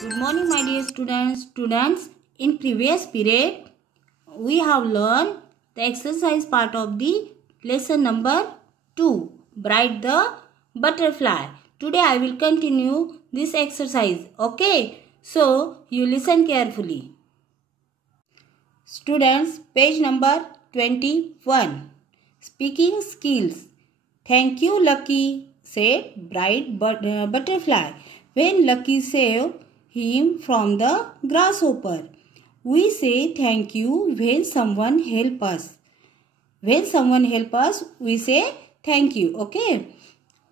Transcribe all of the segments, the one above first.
Good morning, my dear students. In previous period, we have learned the exercise part of the lesson number 2, Bright the Butterfly. Today I will continue this exercise. Okay, so you listen carefully. Students, page number 21. Speaking skills. Thank you, Lucky, said Bright Butterfly when Lucky saved him from the grasshopper. We say thank you when someone help us. When someone help us, we say thank you. Okay.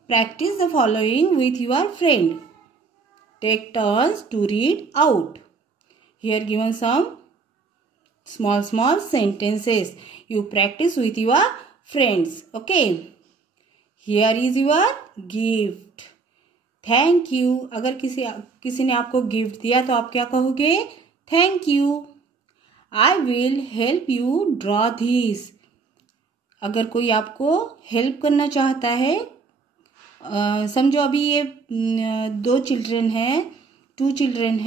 Practice the following with your friend. Take turns to read out. Here given some small sentences. You practice with your friends. Okay. Here is your gift. Thank you. अगर किसी ने आपको gift दिया तो आप क्या कहोगे? Thank you. I will help you draw this. अगर कोई आपको हेल्प करना चाहता है, समझो अभी ये 2 चिल्ड्रन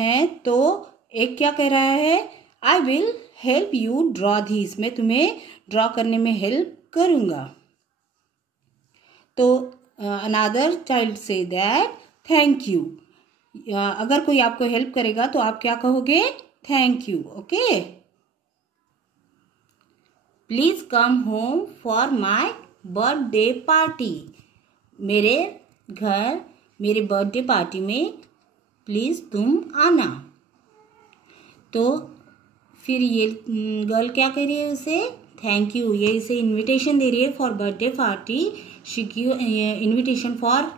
हैं, तो एक क्या कह रहा है? I will help you draw this. मैं तुम्हें ड्रॉ करने में हेल्प करूँगा. तो another child say that thank you. अगर कोई आपको हेल्प करेगा तो आप क्या कहोगे? Thank you. Okay. Please come home for my birthday party. मेरे घर मेरे बर्थडे पार्टी में प्लीज तुम आना. तो फिर ये गर्ल क्या कह रही है उसे? Thank you. ये इसे इनविटेशन दे रही है for birthday party. She give invitation for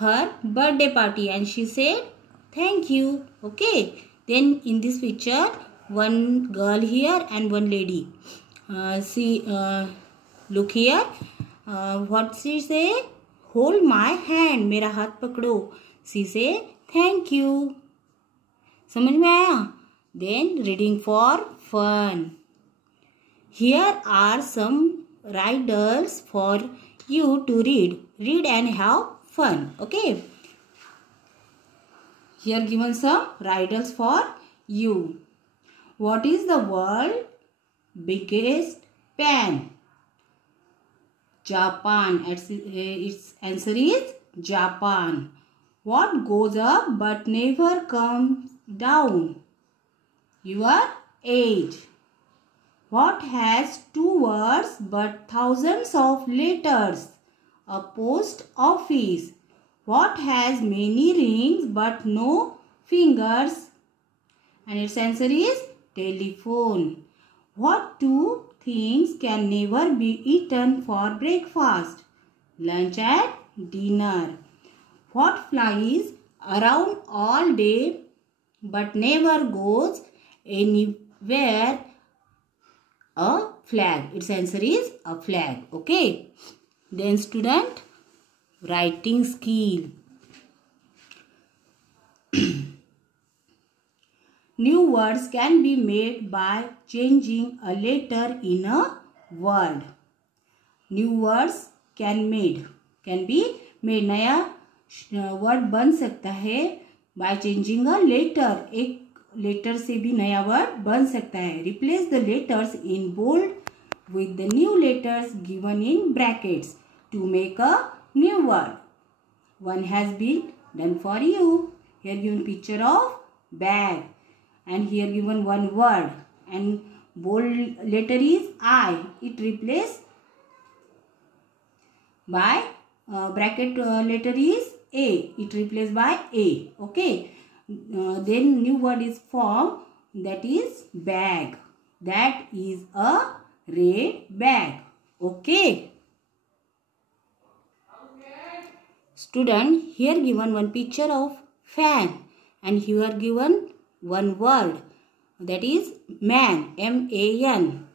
her birthday party and she said thank you. Okay, then in this picture one girl here and one lady. See, look here. What she say? Hold my hand. मेरा हाथ पकड़ो. She say thank you. समझ में आया? Then reading for fun. Here are some riddles for you to read. Read and have fun. Okay. Here given some riddles for you. What is the world biggest pen? Japan. Its answer is Japan. What goes up but never comes down? Your age. What has 2 words but thousands of letters? A post office. What has many rings but no fingers? And its answer is telephone. What 2 things can never be eaten for breakfast? Lunch and dinner. What flies around all day but never goes anywhere? A flag. Its answer is a flag. Okay. Then student, writing skill. New words can be made by changing a letter in a word. New words can be made. नया word बन सकता है by changing a letter. एक letter से भी नया word बन सकता है. Replace the letters in bold with the new letters given in brackets to make a new word. One has been done for you. Here given picture of bag and here given one word and bold letter is I. It replaced by bracket letter is A. It replaced by A. Okay. Then new word is formed, that is bag. That is a red bag. Okay. Student, here given one picture of fan and here given one word, that is man. M-A-N.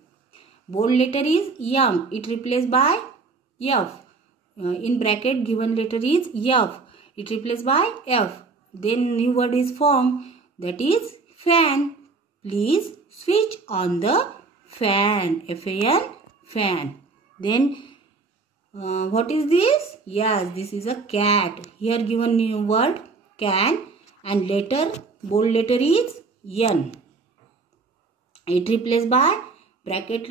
Bold letter is yum. It replaced by F. In bracket given letter is F. It replaced by F. Then new word is formed, that is fan. Please switch on the fan. F-A-N. Fan. Then what is this? Yes, this is a cat. Here given new word can and letter, bold letter is N. It replaced by bracket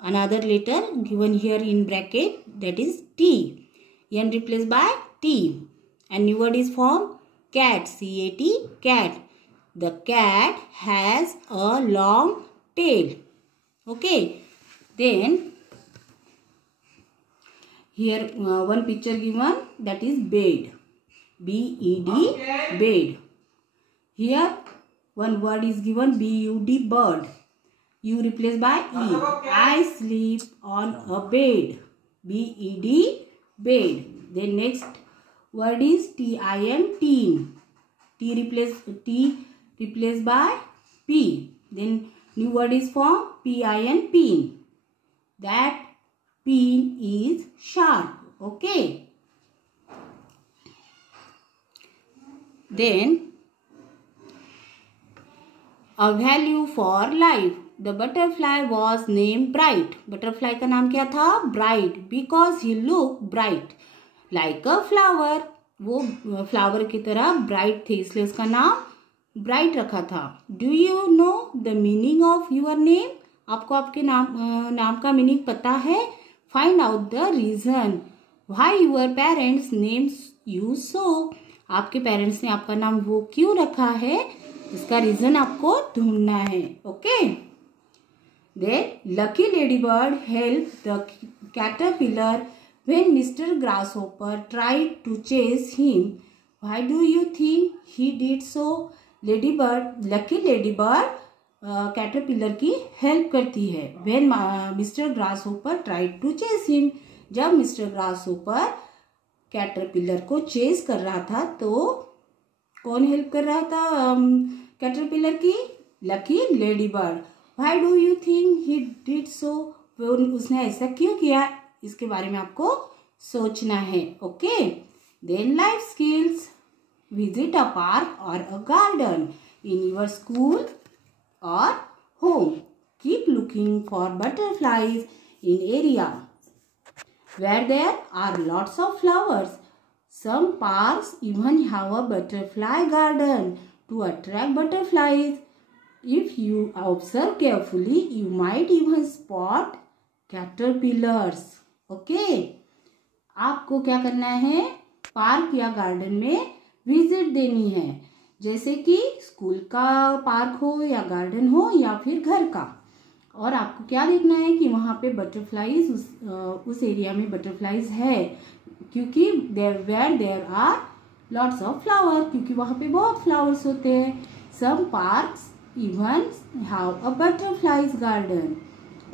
another letter given here in bracket, that is T. N replaced by T. And new word is formed cat, C-A-T, cat. The cat has a long tail. Okay. Then here one picture given, that is bed. B-E-D, bed. Here one word is given, B-U-D, bird. U replaced by E. I sleep on a bed. B-E-D, bed. Then next word is T-I-M, teen. T replaced by P. Then new word is formed, P-I-N, pin. That pin is sharp. Okay. Then a value for life. The butterfly was named Bright. Butterfly का नाम क्या था? Bright. Because he looked bright like a flower. वो flower की तरह bright थे, इसलिए उसका नाम ब्राइट रखा था. Do you know the meaning of your name? आपको आपके नाम का मीनिंग पता है? Find out the reason why your parents names you so. आपके पेरेंट्स ने आपका नाम वो क्यों रखा है, इसका रीजन आपको ढूंढना है. Okay. Then lucky ladybird help the caterpillar when Mr. Grasshopper tried to chase him. Why do you think he did so? Lucky ladybird caterpillar की help करती है. When Mr. Grasshopper tried to chase him. जब Mr. Grasshopper caterpillar को chase कर रहा था, तो कौन help कर रहा था caterpillar की? Lucky ladybird. Why do you think he did so? उसने ऐसा क्यों किया, इसके बारे में आपको सोचना है. Okay. Then life skills. Visit a park और a garden in your school और home. Keep looking for butterflies in area where there are lots of flowers. Some parks even have a butterfly garden to attract butterflies. If you observe carefully you might even spot caterpillars. Okay. आपको क्या करना है, park या garden में visit देनी है, जैसे कि स्कूल का पार्क हो या गार्डन हो या फिर घर का. और आपको क्या देखना है कि वहाँ पे बटरफ्लाईज, उस एरिया में बटरफ्लाईज है, क्योंकि there are lots of flower, क्योंकि वहाँ पे बहुत फ्लावर्स होते हैं. Some parks even have a butterflies garden.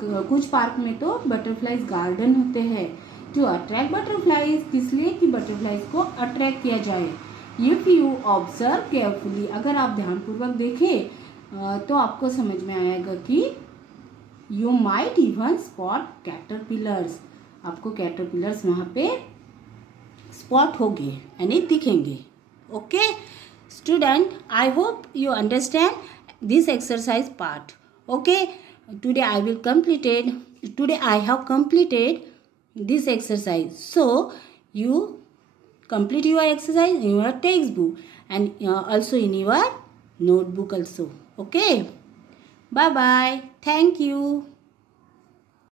कुछ पार्क में तो बटरफ्लाईज गार्डन होते हैं. टू अट्रैक्ट बटरफ्लाईज, किस लिए कि बटरफ्लाईज को अट्रैक्ट किया जाए. इफ यू ऑब्जर्व केयरफुली, अगर आप ध्यानपूर्वक देखें तो आपको समझ में आएगा कि you might even spot caterpillars. आपको कैटरपिलर्स वहाँ पे स्पॉट होंगे यानी दिखेंगे. Okay student, I hope you understand this exercise part. Okay. Today I have completed this exercise. So you complete your exercise in your textbook and also in your notebook also. Okay. Bye bye. Thank you.